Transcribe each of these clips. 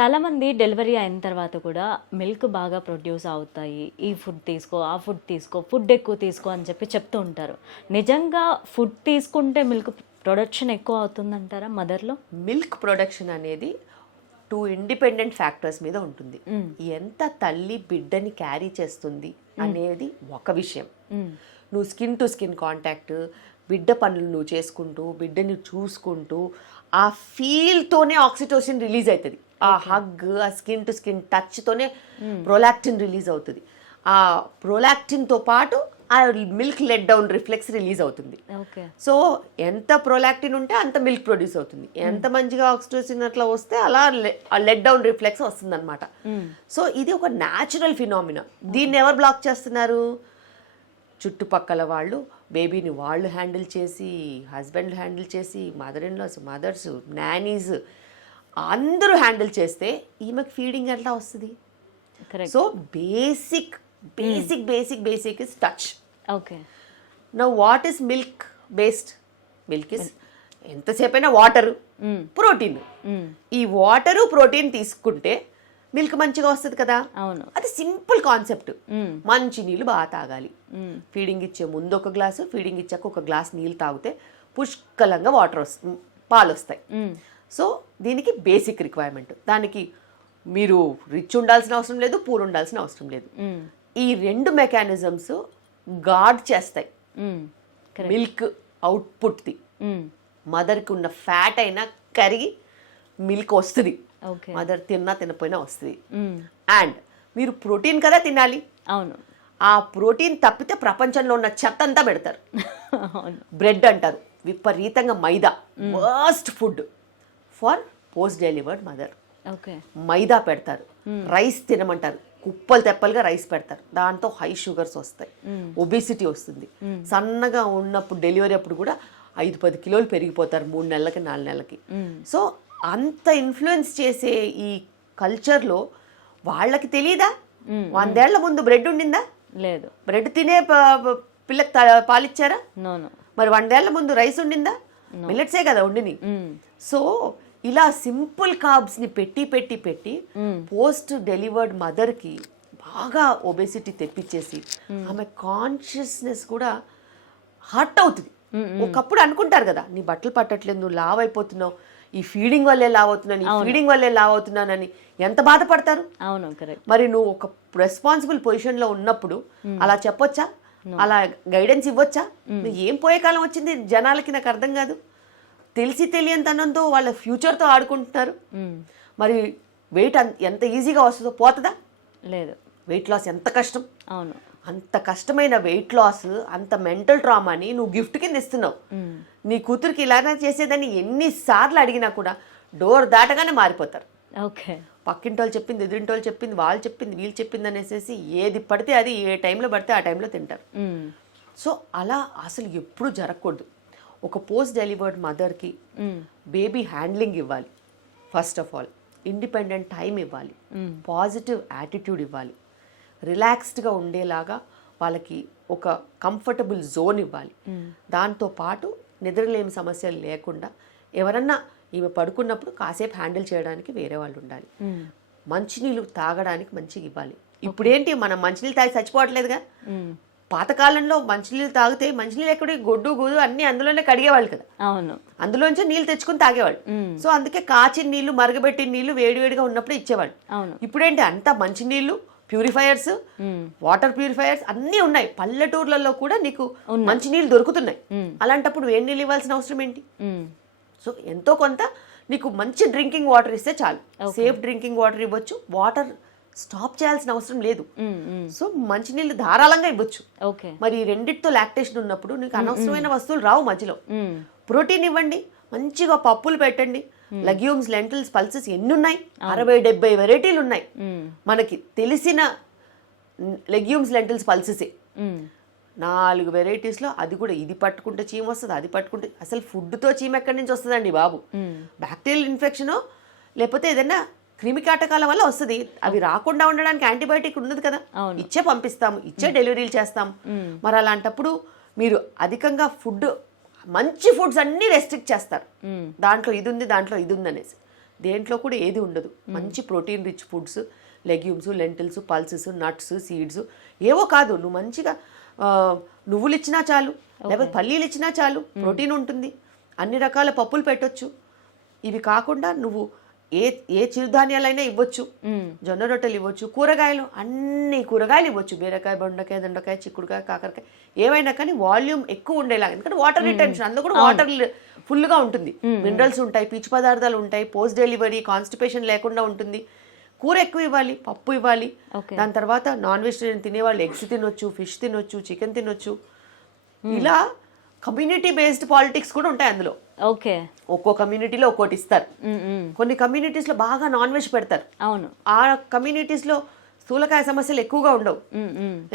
చాలామంది డెలివరీ అయిన తర్వాత కూడా మిల్క్ బాగా ప్రొడ్యూస్ అవుతాయి, ఈ ఫుడ్ తీసుకో, ఆ ఫుడ్ తీసుకో, ఫుడ్ ఎక్కువ తీసుకో అని చెప్పి చెప్తూ ఉంటారు. నిజంగా ఫుడ్ తీసుకుంటే మిల్క్ ప్రొడక్షన్ ఎక్కువ అవుతుందంటారా మదర్లో? మిల్క్ ప్రొడక్షన్ అనేది 2 ఇండిపెండెంట్ ఫ్యాక్టర్స్ మీద ఉంటుంది. ఎంత తల్లి బిడ్డని క్యారీ చేస్తుంది అనేది ఒక విషయం. నువ్వు స్కిన్ టు స్కిన్ కాంటాక్ట్, బిడ్డ పనులు నువ్వు చేసుకుంటూ, బిడ్డని చూసుకుంటూ, ఆ ఫీల్తోనే ఆక్సిటోసిన్ రిలీజ్ అవుతుంది. ఆ హగ్, ఆ స్కిన్ టు స్కిన్ టచ్తోనే ప్రొలాక్టిన్ రిలీజ్ అవుతుంది. ఆ ప్రొలాక్టిన్తో పాటు ఆ milk let down reflex release అవుతుంది. సో ఎంత ప్రొలాక్టిన్ ఉంటే అంత మిల్క్ ప్రొడ్యూస్ అవుతుంది. ఎంత మంచిగా ఆక్సిటోసిన్ అట్లా వస్తే అలా లెట్ డౌన్ రిఫ్లెక్స్ వస్తుంది అనమాట. సో ఇది ఒక న్యాచురల్ ఫినామినా. దీన్ని ఎవరు బ్లాక్ చేస్తున్నారు? చుట్టుపక్కల వాళ్ళు, బేబీని వాళ్ళు హ్యాండిల్ చేసి, హస్బెండ్ హ్యాండిల్ చేసి, మదర్స్, నానీస్ అందరూ హ్యాండిల్ చేస్తే ఈమెకు ఫీడింగ్ ఎట్లా వస్తుంది? So basic is touch. Okay. Now what is milk based? Milk is ఎంతసేపైనా వాటరు, ప్రోటీన్. ఈ వాటరు ప్రోటీన్ తీసుకుంటే మిల్క్ మంచిగా వస్తుంది కదా. అవును, అది సింపుల్ కాన్సెప్ట్. మంచి నీళ్ళు బాగా తాగాలి. ఫీడింగ్ ఇచ్చే ముందు ఒక గ్లాసు, ఫీడింగ్ ఇచ్చాక ఒక గ్లాస్ నీళ్ళు తాగితే పుష్కలంగా పాలు వస్తాయి. సో దీనికి బేసిక్ రిక్వైర్మెంట్. దానికి మీరు రిచ్ ఉండాల్సిన అవసరం లేదు, పూర్ ఉండాల్సిన అవసరం లేదు. ఈ 2 మెకానిజమ్స్ గార్డ్ చేస్తాయి మిల్క్ అవుట్పుట్ది. మదర్కి ఉన్న ఫ్యాట్ అయినా కరిగి మిల్క్ వస్తుంది. మదర్ తిన్నా తినపోయినా వస్తుంది. అండ్ మీరు ప్రోటీన్ కదా తినాలి. అవును. ఆ ప్రోటీన్ తప్పితే ప్రపంచంలో ఉన్న చెత్త అంతా పెడతారు. బ్రెడ్ అంటారు, విపరీతంగా maida, worst food for post delivered mother. Maida పెడతారు. రైస్ తినమంటారు, కుప్పలు తెప్పలుగా రైస్ పెడతారు. దాంతో హై షుగర్స్ వస్తాయి, ఒబేసిటీ వస్తుంది. సన్నగా ఉన్నప్పుడు డెలివరీ అప్పుడు కూడా 5-10 కిలోలు పెరిగిపోతారు 3 నెలలకి 4 నెలలకి. సో అంత ఇన్ఫ్లుయెన్స్ చేసే ఈ కల్చర్లో వాళ్ళకి తెలియదా? 100 ఏళ్ల ముందు బ్రెడ్ ఉండిందా? లేదు. బ్రెడ్ తినే పిల్లకి పాలిచ్చారా? మరి 100 ఏళ్ల ముందు రైస్ ఉండిందా? మిల్లెట్సే కదా ఉండిని. సో ఇలా సింపుల్ కార్బ్స్ని పెట్టి పోస్ట్ డెలివర్డ్ మదర్కి బాగా ఒబేసిటీ తెప్పించేసి ఆమె కాన్షియస్నెస్ కూడా హర్ట్ అవుతుంది. ఒకప్పుడు అనుకుంటారు కదా, నీ బట్టలు పట్టట్లేదు, నువ్వు లావ్ అయిపోతున్నావు, ఈ ఫీడింగ్ వల్లే లావ్ అవుతున్నానని ఎంత బాధపడతారు. అవును, కరెక్ట్. మరి నువ్వు ఒక రెస్పాన్సిబుల్ పొజిషన్లో ఉన్నప్పుడు అలా చెప్పొచ్చా? అలా గైడెన్స్ ఇవ్వచ్చా? నువ్వు ఏం పోయే కాలం వచ్చింది జనాలకి? నాకు అర్థం కాదు. తెలిసి తెలియనితనంతో వాళ్ళ ఫ్యూచర్తో ఆడుకుంటున్నారు. మరి వెయిట్ ఎంత ఈజీగా వస్తుందో పోతుందా? లేదు. వెయిట్ లాస్ ఎంత కష్టం. అవును. అంత కష్టమైన వెయిట్ లాస్, అంత మెంటల్ ట్రామాని నువ్వు గిఫ్ట్ కింద ఇస్తున్నావు. నీ కూతురికి ఇలానే చేసేదని ఎన్నిసార్లు అడిగినా కూడా డోర్ దాటగానే మారిపోతారు. ఓకే. పక్కింటోళ్ళు చెప్పింది, ఎదురింటోళ్ళు చెప్పింది, వాళ్ళు చెప్పింది, వీళ్ళు చెప్పింది అనేసి ఏది పడితే అది, ఏ టైంలో పడితే ఆ టైంలో తింటారు. సో అలా అసలు ఎప్పుడూ జరగకూడదు. ఒక పోస్ట్ డెలివర్డ్ మదర్కి బేబీ హ్యాండ్లింగ్ ఇవ్వాలి. First of all independent time ఇవ్వాలి, పాజిటివ్ యాటిట్యూడ్ ఇవ్వాలి, రిలాక్స్డ్గా ఉండేలాగా వాళ్ళకి ఒక కంఫర్టబుల్ జోన్ ఇవ్వాలి. దాంతోపాటు నిద్రలేమి సమస్యలు లేకుండా ఎవరన్నా ఈమె పడుకున్నప్పుడు కాసేపు హ్యాండిల్ చేయడానికి వేరే వాళ్ళు ఉండాలి. మంచినీళ్ళు తాగడానికి మంచిగా ఇవ్వాలి. ఇప్పుడేంటి మనం మంచినీళ్ళు తాగి చచ్చిపోవట్లేదుగా. పాతకాలంలో మంచినీళ్ళు తాగితే మంచినీళ్ళు ఎక్కడ గొడ్డు గూదు అన్ని అందులోనే కడిగేవాళ్ళు కదా. అవును. అందులోంచే నీళ్ళు తెచ్చుకుని తాగేవాళ్ళు. సో అందుకే కాచిన నీళ్లు, మరగబెట్టిన నీళ్లు వేడివేడిగా ఉన్నప్పుడు ఇచ్చేవాళ్ళు. ఇప్పుడేంటి అంతా మంచినీళ్ళు, ప్యూరిఫైయర్స్, వాటర్ ప్యూరిఫైయర్స్ అన్నీ ఉన్నాయి. పల్లెటూర్లలో కూడా నీకు మంచినీళ్ళు దొరుకుతున్నాయి. అలాంటప్పుడు వేడి నీళ్ళు ఇవ్వాల్సిన అవసరం ఏంటి? సో ఎంతో కొంత నీకు మంచి డ్రింకింగ్ వాటర్ ఇస్తే చాలు. సేఫ్ డ్రింకింగ్ వాటర్ ఇవ్వచ్చు. వాటర్ స్టాప్ చేయాల్సిన అవసరం లేదు. సో మంచినీళ్ళు ధారాళంగా ఇవ్వచ్చు. మరి రెండిటితో లాక్టేషన్ ఉన్నప్పుడు నీకు అనవసరమైన వస్తువులు రావు మధ్యలో. ప్రోటీన్ ఇవ్వండి, మంచిగా పప్పులు పెట్టండి, లెగ్యూమ్స్, లెంటిల్స్, పల్సెస్ ఎన్ని ఉన్నాయి? 60-70 వెరైటీలు ఉన్నాయి. మనకి తెలిసిన లెగ్యూమ్స్, లెంటిల్స్, పల్సెసే 4 వెరైటీస్లో. అది కూడా ఇది పట్టుకుంటే చీమ వస్తుంది, అది పట్టుకుంటే. అసలు ఫుడ్తో చీమ ఎక్కడి నుంచి వస్తుందండి బాబు? బ్యాక్టీరియల్ ఇన్ఫెక్షనో లేకపోతే ఏదైనా క్రిమి కాటకాల వల్ల వస్తుంది. అవి రాకుండా ఉండడానికి యాంటీబయాటిక్ ఉన్నది కదా, ఇచ్చే పంపిస్తాము, ఇచ్చే డెలివరీలు చేస్తాము. మరి అలాంటప్పుడు మీరు అధికంగా మంచి ఫుడ్స్ అన్నీ రెస్ట్రిక్ట్ చేస్తారు. దాంట్లో ఇది ఉంది, దాంట్లో ఇది ఉంది అనేసి. దేంట్లో కూడా ఏది ఉండదు. మంచి protein rich foods, legumes, lintels, pulses, nuts, seeds, ఏవో కాదు, నువ్వు మంచిగా నువ్వులు ఇచ్చినా చాలు, లేకపోతే పల్లీలు ఇచ్చినా చాలు, ప్రోటీన్ ఉంటుంది. అన్ని రకాల పప్పులు పెట్టొచ్చు. ఇవి కాకుండా నువ్వు ఏ చిరుధాన్యాలైనా ఇవ్వచ్చు, జొన్న రొట్టెలు ఇవ్వచ్చు, కూరగాయలు, అన్ని కూరగాయలు ఇవ్వచ్చు, బీరకాయ, బెండకాయ, దొండకాయ, చిక్కుడుకాయ, కాకరకాయ, ఏవైనా కానీ వాల్యూమ్ ఎక్కువ ఉండేలాగా. ఎందుకంటే వాటర్ రిటెన్షన్, అందులో కూడా వాటర్ ఫుల్గా ఉంటుంది, మినరల్స్ ఉంటాయి, పీచు పదార్థాలు ఉంటాయి, పోస్ట్ డెలివరీ కాన్స్టిపేషన్ లేకుండా ఉంటుంది. కూర ఎక్కువ ఇవ్వాలి, పప్పు ఇవ్వాలి. దాని తర్వాత నాన్ వెజిటేరియన్ తినేవాళ్ళు ఎగ్స్ తినొచ్చు, ఫిష్ తినొచ్చు, చికెన్ తినొచ్చు. ఇలా కమ్యూనిటీ బేస్డ్ పాలిటిక్స్ కూడా ఉంటాయి అందులో. ఓకే, ఒక్కో కమ్యూనిటీలో ఒక్కోటి ఇస్తారు. కొన్ని కమ్యూనిటీస్లో బాగా నాన్ వెజ్ పెడతారు. అవును, ఆ కమ్యూనిటీస్లో స్థూలకాయ సమస్యలు ఎక్కువగా ఉండవు.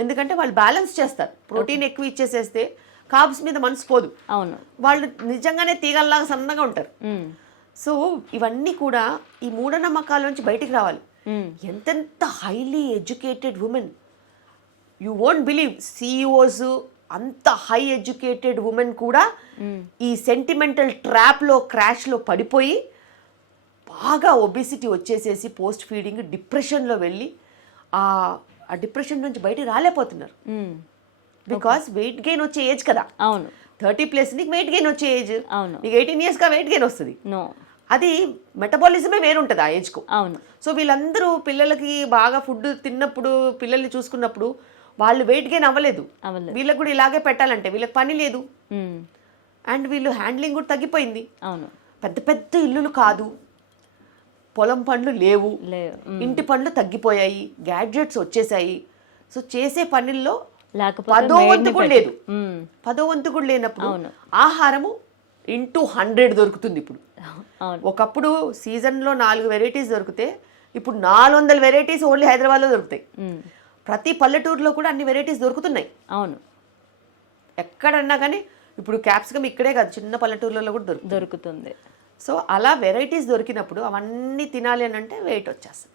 ఎందుకంటే వాళ్ళు బ్యాలెన్స్ చేస్తారు. ప్రోటీన్ ఎక్కువ ఇచ్చేసేస్తే కార్బ్స్ మీద మనసు పోదు. అవును, వాళ్ళు నిజంగానే తీగల్లాగా సన్నగా ఉంటారు. సో ఇవన్నీ కూడా ఈ మూఢనమ్మకాల నుంచి బయటికి రావాలి. ఎంతెంత highly educated women, you won't believe, CEOs, అంత హై ఎడ్యుకేటెడ్ ఉమెన్ కూడా ఈ సెంటిమెంటల్ ట్రాప్లో, క్రాష్లో పడిపోయి బాగా ఒబిసిటీ వచ్చేసేసి పోస్ట్ ఫీడింగ్ డిప్రెషన్లో వెళ్ళి ఆ డిప్రెషన్ నుంచి బయటికి రాలేకపోతున్నారు. బికాస్ వెయిట్ గెయిన్ వచ్చే ఏజ్ కదా. అవును, 30+ నీకు వెయిట్ గెయిన్ వచ్చే ఏజ్. అవును, నీకు 18 yearsగా వెయిట్ గెయిన్ వస్తుంది. నో, అది మెటబాలిజమే వేరుంటుంది ఆ ఏజ్కు. అవును, సో వీళ్ళందరూ పిల్లలకి బాగా ఫుడ్ తిన్నప్పుడు, పిల్లల్ని చూసుకున్నప్పుడు వాళ్ళు వెయిట్ గెయిన్ అవ్వలేదు. వీళ్ళకి కూడా ఇలాగే పెట్టాలంటే వీళ్ళకి పని లేదు. అండ్ వీళ్ళు హ్యాండ్లింగ్ కూడా తగ్గిపోయింది. అవును, పెద్ద పెద్ద ఇల్లులు కాదు, పొలం పనులు లేవు, ఇంటి పనులు తగ్గిపోయాయి, గ్యాడ్జెట్స్ వచ్చేసాయి. సో చేసే పనుల్లో 10వ వంతు కూడా లేదు. 10వ వంతు కూడా లేనప్పుడు ఆహారము ఇంటూ 100 దొరుకుతుంది ఇప్పుడు. ఒకప్పుడు సీజన్లో 4 వెరైటీస్ దొరికితే ఇప్పుడు 400 వెరైటీస్ ఓన్లీ హైదరాబాద్లో దొరుకుతాయి. ప్రతి పల్లెటూరులో కూడా అన్ని వెరైటీస్ దొరుకుతున్నాయి. అవును, ఎక్కడన్నా కానీ ఇప్పుడు క్యాప్సికమ్ ఇక్కడే కాదు, చిన్న పల్లెటూర్లలో కూడా దొరుకుతుంది. సో అలా వెరైటీస్ దొరికినప్పుడు అవన్నీ తినాలి అని అంటే వెయిట్ వచ్చేస్తుంది.